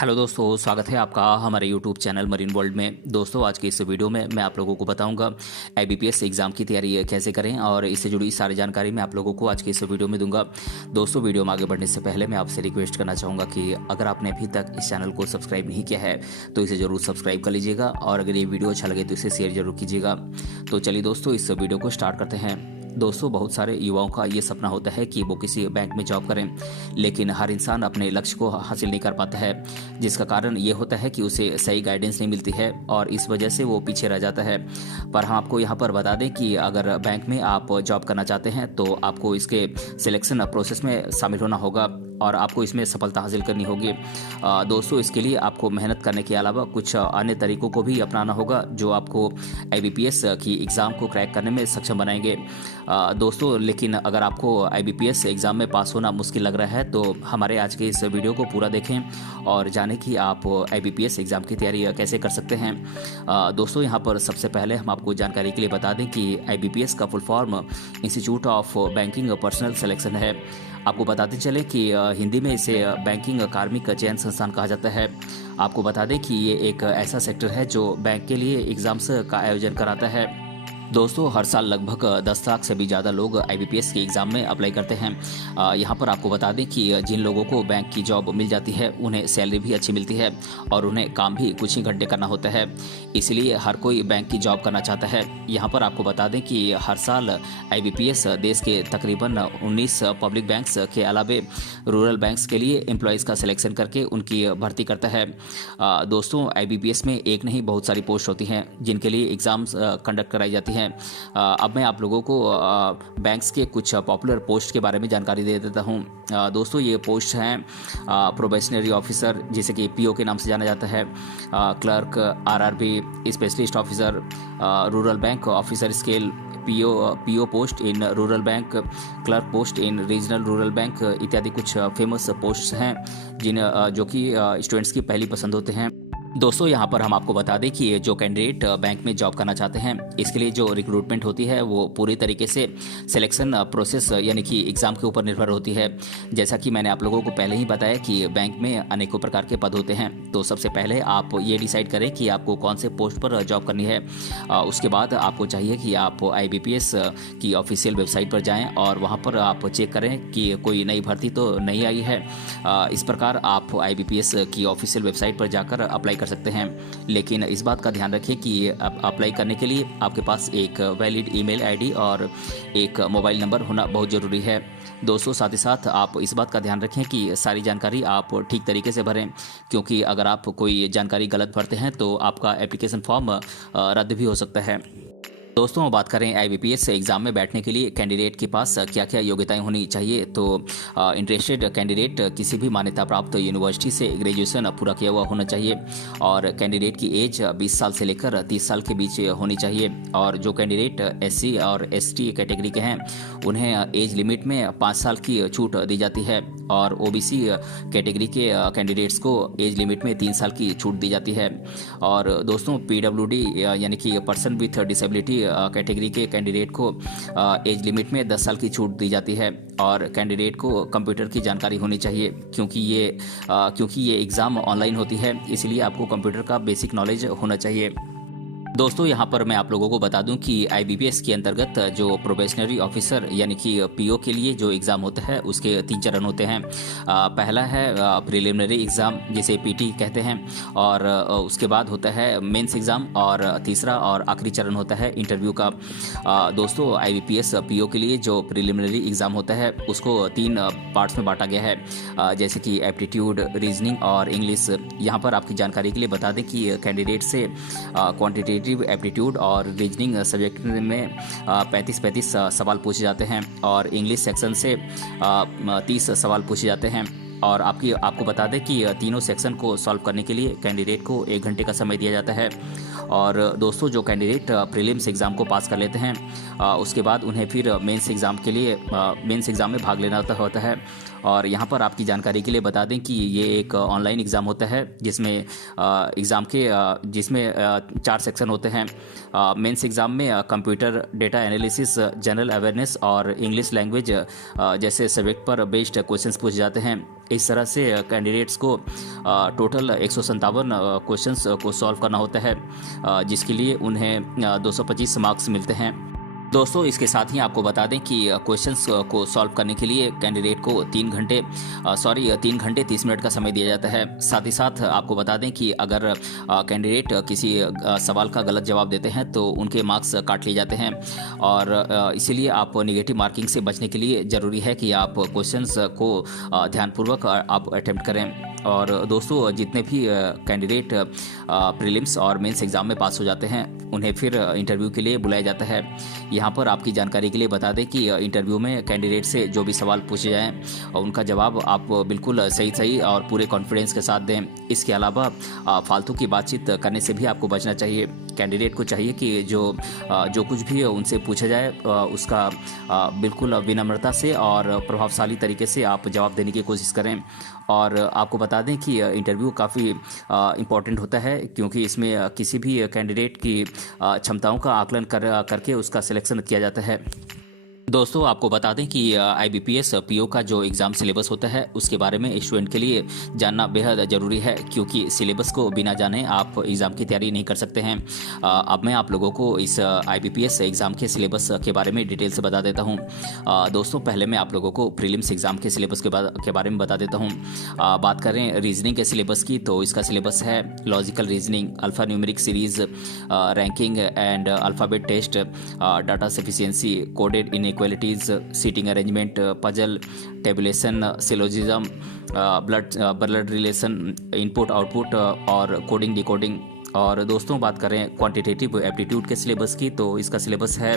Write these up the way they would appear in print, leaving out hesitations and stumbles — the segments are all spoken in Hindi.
हेलो दोस्तों, स्वागत है आपका हमारे यूट्यूब चैनल मरीन वर्ल्ड में। दोस्तों, आज के इस वीडियो में मैं आप लोगों को बताऊंगा आईबीपीएस एग्ज़ाम की तैयारी कैसे करें और इससे जुड़ी सारी जानकारी मैं आप लोगों को आज के इस वीडियो में दूंगा। दोस्तों, वीडियो में आगे बढ़ने से पहले मैं आपसे रिक्वेस्ट करना चाहूँगा कि अगर आपने अभी तक इस चैनल को सब्सक्राइब नहीं किया है तो इसे ज़रूर सब्सक्राइब कर लीजिएगा और अगर ये वीडियो अच्छा लगे तो इसे शेयर जरूर कीजिएगा। तो चलिए दोस्तों, इस वीडियो को स्टार्ट करते हैं। दोस्तों, बहुत सारे युवाओं का ये सपना होता है कि वो किसी बैंक में जॉब करें, लेकिन हर इंसान अपने लक्ष्य को हासिल नहीं कर पाता है, जिसका कारण ये होता है कि उसे सही गाइडेंस नहीं मिलती है और इस वजह से वो पीछे रह जाता है। पर हम आपको यहाँ पर बता दें कि अगर बैंक में आप जॉब करना चाहते हैं तो आपको इसके सिलेक्शन प्रोसेस में शामिल होना होगा और आपको इसमें सफलता हासिल करनी होगी। दोस्तों, इसके लिए आपको मेहनत करने के अलावा कुछ अन्य तरीकों को भी अपनाना होगा जो आपको आईबीपीएस की एग्ज़ाम को क्रैक करने में सक्षम बनाएंगे। दोस्तों, लेकिन अगर आपको आईबीपीएस एग्ज़ाम में पास होना मुश्किल लग रहा है तो हमारे आज के इस वीडियो को पूरा देखें और जानें कि आप आईबीपीएस एग्ज़ाम की तैयारी कैसे कर सकते हैं। दोस्तों, यहाँ पर सबसे पहले हम आपको जानकारी के लिए बता दें कि आईबीपीएस का full form institute of banking personal selection है। आपको बताते चलें कि हिंदी में इसे बैंकिंग कार्मिक चयन संस्थान कहा जाता है। आपको बता दें कि ये एक ऐसा सेक्टर है जो बैंक के लिए एग्ज़ाम्स का आयोजन कराता है। दोस्तों, हर साल लगभग 10 लाख से भी ज़्यादा लोग आईबीपीएस के एग्ज़ाम में अप्लाई करते हैं। यहाँ पर आपको बता दें कि जिन लोगों को बैंक की जॉब मिल जाती है उन्हें सैलरी भी अच्छी मिलती है और उन्हें काम भी कुछ ही घंटे करना होता है, इसलिए हर कोई बैंक की जॉब करना चाहता है। यहाँ पर आपको बता दें कि हर साल आईबीपीएस देश के तकरीबन 19 पब्लिक बैंक्स के अलावे रूरल बैंक्स के लिए एम्प्लॉयज़ का सिलेक्शन करके उनकी भर्ती करता है। दोस्तों, आईबीपीएस में एक नहीं बहुत सारी पोस्ट होती हैं जिनके लिए एग्ज़ाम्स कंडक्ट कराई जाती हैं। अब मैं आप लोगों को बैंक्स के कुछ पॉपुलर पोस्ट के बारे में जानकारी दे देता हूं। दोस्तों, ये पोस्ट हैं प्रोबेशनरी ऑफिसर, जिसे कि पीओ के नाम से जाना जाता है, clerk, RRB, specialist officer, rural bank officer scale, PO post in rural bank, clerk post in regional rural bank इत्यादि कुछ फेमस पोस्ट हैं जो कि स्टूडेंट्स की पहली पसंद होते हैं। दोस्तों, यहाँ पर हम आपको बता दें कि जो कैंडिडेट बैंक में जॉब करना चाहते हैं इसके लिए जो रिक्रूटमेंट होती है वो पूरी तरीके से सिलेक्शन प्रोसेस यानी कि एग्ज़ाम के ऊपर निर्भर होती है। जैसा कि मैंने आप लोगों को पहले ही बताया कि बैंक में अनेकों प्रकार के पद होते हैं, तो सबसे पहले आप ये डिसाइड करें कि आपको कौन से पोस्ट पर जॉब करनी है। उसके बाद आपको चाहिए कि आप आईबीपीएस की ऑफिशियल वेबसाइट पर जाएँ और वहाँ पर आप चेक करें कि कोई नई भर्ती तो नहीं आई है। इस प्रकार आप आईबीपीएस की ऑफिशियल वेबसाइट पर जाकर अप्लाई कर सकते हैं, लेकिन इस बात का ध्यान रखें कि अप्लाई करने के लिए आपके पास एक वैलिड ईमेल आईडी और एक मोबाइल नंबर होना बहुत ज़रूरी है। दोस्तों, साथ ही साथ आप इस बात का ध्यान रखें कि सारी जानकारी आप ठीक तरीके से भरें, क्योंकि अगर आप कोई जानकारी गलत भरते हैं तो आपका एप्लीकेशन फॉर्म रद्द भी हो सकता है। दोस्तों, बात करें आईबीपीएस एग्ज़ाम में बैठने के लिए कैंडिडेट के पास क्या क्या योग्यताएं होनी चाहिए, तो इंटरेस्टेड कैंडिडेट किसी भी मान्यता प्राप्त यूनिवर्सिटी से ग्रेजुएशन पूरा किया हुआ होना चाहिए और कैंडिडेट की एज 20 साल से लेकर 30 साल के बीच होनी चाहिए। और जो कैंडिडेट एससी और एसटी कैटेगरी के हैं उन्हें एज लिमिट में 5 साल की छूट दी जाती है और ओबीसी कैटेगरी के कैंडिडेट्स को एज लिमिट में 3 साल की छूट दी जाती है। और दोस्तों, पीडब्ल्यूडी यानी कि पर्सन विथ डिसेबिलिटी कैटेगरी के कैंडिडेट को एज लिमिट में 10 साल की छूट दी जाती है और कैंडिडेट को कंप्यूटर की जानकारी होनी चाहिए, क्योंकि ये एग्ज़ाम ऑनलाइन होती है, इसलिए आपको कंप्यूटर का बेसिक नॉलेज होना चाहिए। दोस्तों, यहाँ पर मैं आप लोगों को बता दूं कि आईबीपीएस के अंतर्गत जो प्रोबेशनरी ऑफिसर यानी कि पीओ के लिए जो एग्ज़ाम होता है उसके 3 चरण होते हैं। पहला है प्रिलिमिनरी एग्ज़ाम, जिसे पीटी कहते हैं, और उसके बाद होता है मेंस एग्ज़ाम और तीसरा और आखिरी चरण होता है इंटरव्यू का। दोस्तों, आईबीपीएस पीओ के लिए जो प्रिलिमिनरी एग्ज़ाम होता है उसको 3 पार्ट्स में बांटा गया है, जैसे कि एप्टीट्यूड, रीजनिंग और इंग्लिश। यहाँ पर आपकी जानकारी के लिए बता दें कि कैंडिडेट से क्वान्टिटेटिव एप्टीट्यूड और रीजनिंग सब्जेक्ट में 35 सवाल पूछे जाते हैं और इंग्लिश सेक्शन से 30 सवाल पूछे जाते हैं। और आपको बता दें कि तीनों सेक्शन को सॉल्व करने के लिए कैंडिडेट को 1 घंटे का समय दिया जाता है। और दोस्तों, जो कैंडिडेट प्रीलिम्स एग्ज़ाम को पास कर लेते हैं उसके बाद उन्हें फिर मेंस एग्ज़ाम में भाग लेना होता है। और यहाँ पर आपकी जानकारी के लिए बता दें कि ये एक ऑनलाइन एग्ज़ाम होता है जिसमें 4 सेक्शन होते हैं। मेंस एग्ज़ाम में computer, data analysis, general awareness और इंग्लिश लैंग्वेज जैसे सब्जेक्ट पर बेस्ड क्वेश्चंस पूछे जाते हैं। इस तरह से कैंडिडेट्स को टोटल 157 क्वेश्चंस को सॉल्व करना होता है, जिसके लिए उन्हें 225 मार्क्स मिलते हैं। दोस्तों इसके साथ ही आपको बता दें कि क्वेश्चंस को सॉल्व करने के लिए कैंडिडेट को 3 घंटे 30 मिनट का समय दिया जाता है। साथ ही साथ आपको बता दें कि अगर कैंडिडेट किसी सवाल का गलत जवाब देते हैं तो उनके मार्क्स काट लिए जाते हैं, और इसीलिए आप नेगेटिव मार्किंग से बचने के लिए ज़रूरी है कि आप क्वेश्चंस को ध्यानपूर्वक आप अटेम्प्ट करें। और दोस्तों जितने भी कैंडिडेट प्रीलिम्स और मेंस एग्ज़ाम में पास हो जाते हैं उन्हें फिर इंटरव्यू के लिए बुलाया जाता है। यहाँ पर आपकी जानकारी के लिए बता दें कि इंटरव्यू में कैंडिडेट से जो भी सवाल पूछे जाएं उनका जवाब आप बिल्कुल सही और पूरे कॉन्फिडेंस के साथ दें। इसके अलावा फालतू की बातचीत करने से भी आपको बचना चाहिए। कैंडिडेट को चाहिए कि जो कुछ भी उनसे पूछा जाए उसका बिल्कुल विनम्रता से और प्रभावशाली तरीके से आप जवाब देने की कोशिश करें। और आपको बता दें कि इंटरव्यू काफ़ी इम्पॉर्टेंट होता है, क्योंकि इसमें किसी भी कैंडिडेट की क्षमताओं का आकलन करके उसका सिलेक्शन किया जाता है। दोस्तों आपको बता दें कि IBPS PO का जो एग्ज़ाम सिलेबस होता है उसके बारे में स्टूडेंट के लिए जानना बेहद ज़रूरी है, क्योंकि सिलेबस को बिना जाने आप एग्ज़ाम की तैयारी नहीं कर सकते हैं। अब मैं आप लोगों को इस IBPS एग्ज़ाम के सिलेबस के बारे में डिटेल से बता देता हूं। दोस्तों पहले मैं आप लोगों को प्रीलिम्स एग्ज़ाम के सिलेबस के बारे में बता देता हूँ। बात करें रीजनिंग के सिलेबस की तो इसका सिलेबस है logical reasoning, alpha numeric series, ranking and alphabet test, data sufficiency, coded inequalities, seating arrangement, puzzle, tabulation, syllogism, blood relation, input output और कोडिंग डिकोडिंग। और दोस्तों बात करें क्वांटिटेटिव एप्टीट्यूड के सिलेबस की तो इसका सिलेबस है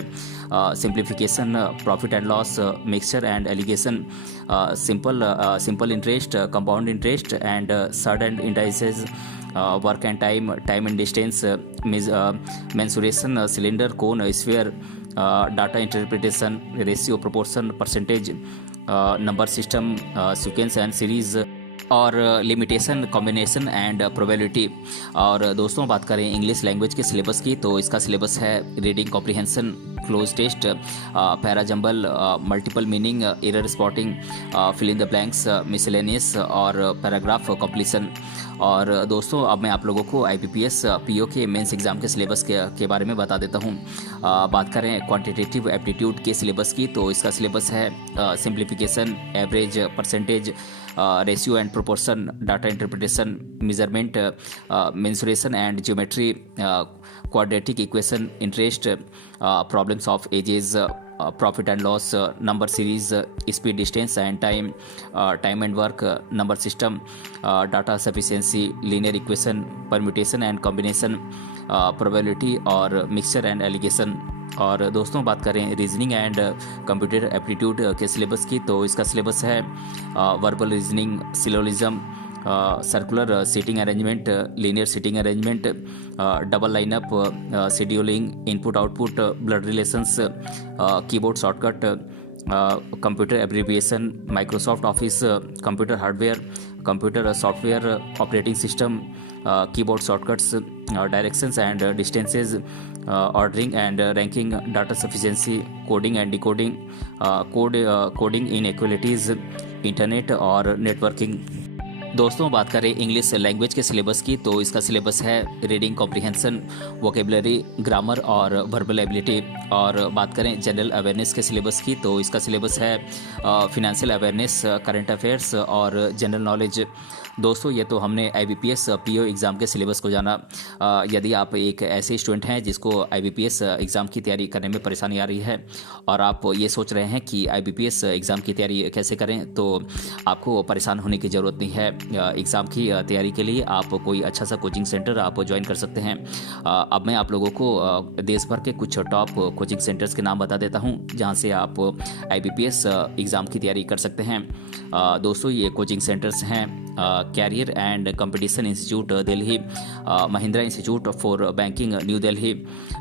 simplification, profit and loss, mixture and allegation, simple interest, compound interest and surd and indices, work and time and distance, mensuration, cylinder, cone, sphere, data interpretation, ratio, proportion, percentage, number system, sequence and series और लिमिटेशन, कॉम्बिनेशन एंड प्रोबेबिलिटी। और दोस्तों बात करें इंग्लिश लैंग्वेज के सिलेबस की तो इसका सिलेबस है reading comprehension, cloze test, para jumble, multiple meaning, error spotting, fill in the blanks, miscellaneous और पैराग्राफ कंप्लीशन। और दोस्तों अब मैं आप लोगों को IBPS PO के मेंस एग्ज़ाम के सिलेबस के बारे में बता देता हूँ। बात करें क्वांटिटेटिव एप्टीट्यूड के सिलेबस की तो इसका सिलेबस है simplification, average, percentage, ratio and proportion, data interpretation, measurement, mensuration and geometry, quadratic equation, interest, problems of ages, profit and loss, number series, speed, distance and time and work, number system, data sufficiency, linear equation, permutation and combination, probability और मिक्सचर एंड एलिगेशन। और दोस्तों बात करें रीजनिंग एंड कंप्यूटर एप्टीट्यूड के सिलेबस की तो इसका सिलेबस है verbal reasoning, syllogism, circular seating arrangement, linear seating arrangement, double lineup, scheduling, input output, blood relations, keyboard shortcut, computer abbreviation, Microsoft office, computer hardware, computer software, operating system, keyboard shortcuts, directions and distances, ordering and ranking, data sufficiency, coding and decoding, coding inequalities, internet और नेटवर्किंग। दोस्तों बात करें इंग्लिश लैंग्वेज के सिलेबस की तो इसका सिलेबस है रीडिंग कॉम्प्रिहेंशन, वोकेबलरी, ग्रामर और वर्बल एबिलिटी। और बात करें जनरल अवेयरनेस के सिलेबस की तो इसका सिलेबस है फिनेंशियल अवेयरनेस, करंट अफेयर्स और जनरल नॉलेज। दोस्तों ये तो हमने IBPS PO एग्ज़ाम के सिलेबस को जाना। यदि आप एक ऐसे स्टूडेंट हैं जिसको IBPS एग्ज़ाम की तैयारी करने में परेशानी आ रही है और आप ये सोच रहे हैं कि IBPS एग्ज़ाम की तैयारी कैसे करें, तो आपको परेशान होने की ज़रूरत नहीं है। एग्ज़ाम की तैयारी के लिए आप कोई अच्छा सा कोचिंग सेंटर आप ज्वाइन कर सकते हैं। अब मैं आप लोगों को देश भर के कुछ टॉप कोचिंग सेंटर्स के नाम बता देता हूँ जहाँ से आप IBPS एग्ज़ाम की तैयारी कर सकते हैं। दोस्तों ये कोचिंग सेंटर्स हैं career and competition institute Delhi, Mahindra institute for banking new Delhi,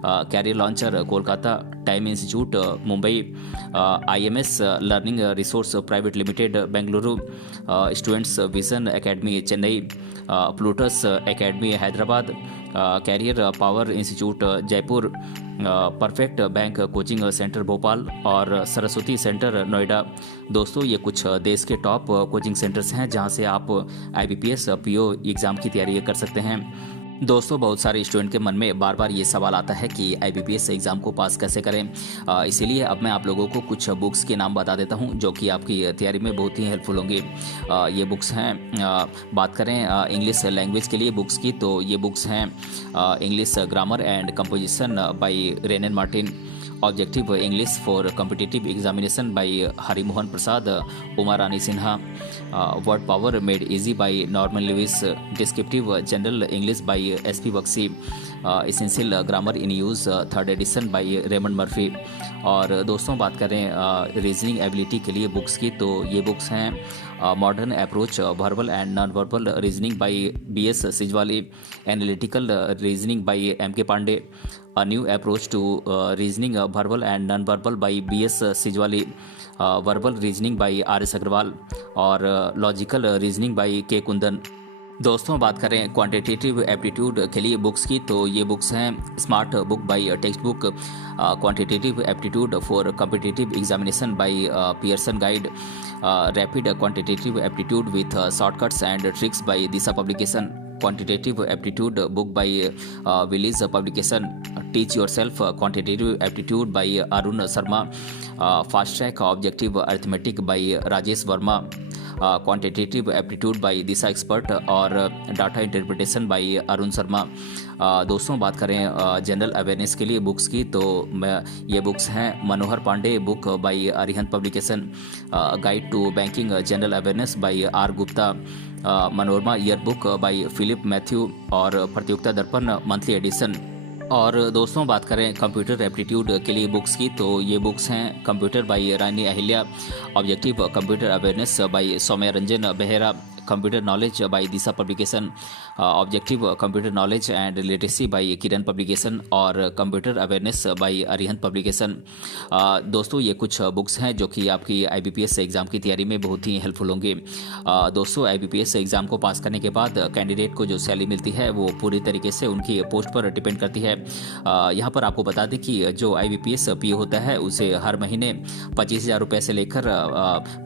career launcher Kolkata, time institute Mumbai, IMS learning resource private limited Bengaluru, students vision academy Chennai, Plutus academy Hyderabad, career power institute Jaipur, perfect bank coaching centre Bhopal और सरस्वती सेंटर नोएडा। दोस्तों ये कुछ देश के टॉप कोचिंग सेंटर्स हैं जहां से आप IBPS PO एग्ज़ाम की तैयारी कर सकते हैं। दोस्तों बहुत सारे स्टूडेंट के मन में बार बार ये सवाल आता है कि IBPS एग्ज़ाम को पास कैसे करें। इसीलिए अब मैं आप लोगों को कुछ बुक्स के नाम बता देता हूं जो कि आपकी तैयारी में बहुत ही हेल्पफुल होंगी। ये बुक्स हैं, बात करें इंग्लिश लैंग्वेज के लिए बुक्स की, तो ये बुक्स हैं English grammar and composition by Wren and Martin, objective English for competitive examination by Harimohan Prasad, Uma Rani Sinha, word power made easy by Norman Lewis, descriptive general English by SP Bakshi, essential grammar in use 3rd edition by Raymond Murphy. और दोस्तों बात करें रीजनिंग एबिलिटी के लिए बुक्स की, तो ये बुक्स हैं modern approach verbal and non verbal reasoning by BS Sijwali, analytical reasoning by MK Pandey, A new approach to reasoning verbal and non-verbal by BS Sijwali, verbal reasoning by RS Agarwal और logical reasoning by K Kundan. दोस्तों बात करें क्वांटिटेटिव एप्टीट्यूड के लिए बुक्स की, तो ये बुक्स हैं smart book by text book, quantitative aptitude for competitive examination by Pearson guide, rapid quantitative aptitude with shortcuts and tricks by Disha publication, quantitative aptitude book by Wiley's publication, teach yourself quantitative aptitude by Arun Sharma, fast track objective arithmetic by Rajesh Verma, quantitative aptitude by Disha expert और data interpretation by Arun Sharma. दोस्तों बात करें जनरल अवेयरनेस के लिए बुक्स की, तो ये बुक्स हैं Manohar Pandey book by Arihant publication, guide to banking general awareness by R Gupta, Manorama year book by Philip Mathew और प्रतियोगिता दर्पण मंथली एडिशन। और दोस्तों बात करें कंप्यूटर एप्टीट्यूड के लिए बुक्स की, तो ये बुक्स हैं computer by Rani Ahilya, objective computer awareness by Saumya Ranjan Behera, computer knowledge by Disha publication, objective computer knowledge and literacy by Kiran publication और computer awareness by Arihant publication. दोस्तों ये कुछ बुक्स हैं जो कि आपकी IBPS एग्ज़ाम की तैयारी में बहुत ही हेल्पफुल होंगी। दोस्तों IBPS एग्ज़ाम को पास करने के बाद कैंडिडेट को जो सैलरी मिलती है वो पूरी तरीके से उनकी पोस्ट पर डिपेंड करती है। यहाँ पर आपको बता दें कि जो IBPS PO होता है उसे हर महीने 25,000 रुपये से लेकर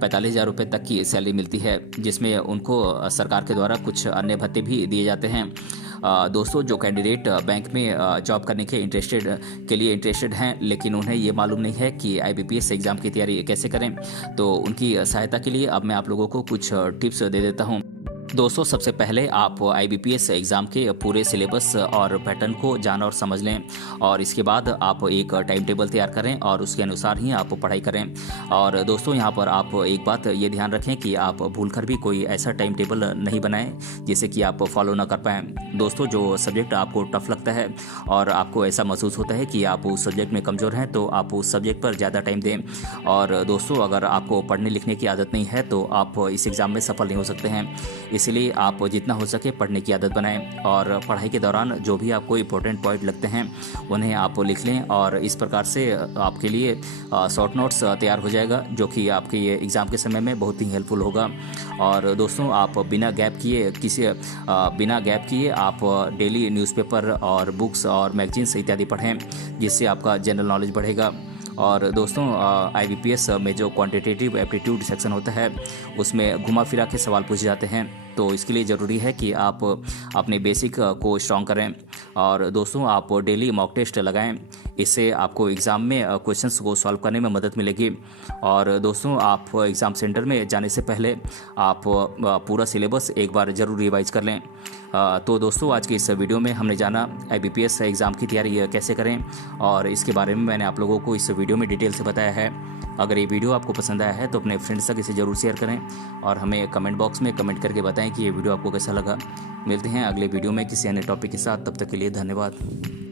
45,000 रुपये तक की सैलरी मिलती है, जिसमें उनको सरकार के द्वारा कुछ अन्य भत्ते भी दिए जाते हैं। दोस्तों जो कैंडिडेट बैंक में जॉब करने के लिए इंटरेस्टेड हैं लेकिन उन्हें ये मालूम नहीं है कि IBPS एग्ज़ाम की तैयारी कैसे करें, तो उनकी सहायता के लिए अब मैं आप लोगों को कुछ टिप्स दे देता हूँ। दोस्तों सबसे पहले आप IBPS एग्ज़ाम के पूरे सिलेबस और पैटर्न को जान और समझ लें और इसके बाद आप एक टाइम टेबल तैयार करें और उसके अनुसार ही आप पढ़ाई करें। और दोस्तों यहाँ पर आप एक बात ये ध्यान रखें कि आप भूलकर भी कोई ऐसा टाइम टेबल नहीं बनाएं जिससे कि आप फॉलो ना कर पाएँ। दोस्तों जो सब्जेक्ट आपको टफ लगता है और आपको ऐसा महसूस होता है कि आप उस सब्जेक्ट में कमज़ोर हैं तो आप उस सब्जेक्ट पर ज़्यादा टाइम दें। और दोस्तों अगर आपको पढ़ने लिखने की आदत नहीं है तो आप इस एग्ज़ाम में सफल नहीं हो सकते हैं, इसलिए आप जितना हो सके पढ़ने की आदत बनाएं और पढ़ाई के दौरान जो भी आपको इंपॉर्टेंट पॉइंट लगते हैं उन्हें आप लिख लें और इस प्रकार से आपके लिए शॉर्ट नोट्स तैयार हो जाएगा जो कि आपके ये एग्ज़ाम के समय में बहुत ही हेल्पफुल होगा। और दोस्तों आप बिना गैप किए आप डेली न्यूज़पेपर और बुक्स और मैगजीन्स इत्यादि पढ़ें जिससे आपका जनरल नॉलेज बढ़ेगा। और दोस्तों IBPS में जो क्वांटिटेटिव एप्टीट्यूड सेक्शन होता है उसमें घुमा फिरा के सवाल पूछे जाते हैं, तो इसके लिए ज़रूरी है कि आप अपने बेसिक को स्ट्रॉन्ग करें। और दोस्तों आप डेली मॉक टेस्ट लगाएं, इससे आपको एग्ज़ाम में क्वेश्चंस को सॉल्व करने में मदद मिलेगी। और दोस्तों आप एग्ज़ाम सेंटर में जाने से पहले आप पूरा सिलेबस एक बार ज़रूर रिवाइज कर लें। तो दोस्तों आज की इस वीडियो में हमने जाना IBPS एग्ज़ाम की तैयारी कैसे करें और इसके बारे में मैंने आप लोगों को इस वीडियो में डिटेल से बताया है। अगर ये वीडियो आपको पसंद आया है तो अपने फ्रेंड्स तक इसे ज़रूर शेयर करें और हमें कमेंट बॉक्स में कमेंट करके बताएं कि ये वीडियो आपको कैसा लगा। मिलते हैं अगले वीडियो में किसी अन्य टॉपिक के साथ, तब तक के लिए धन्यवाद।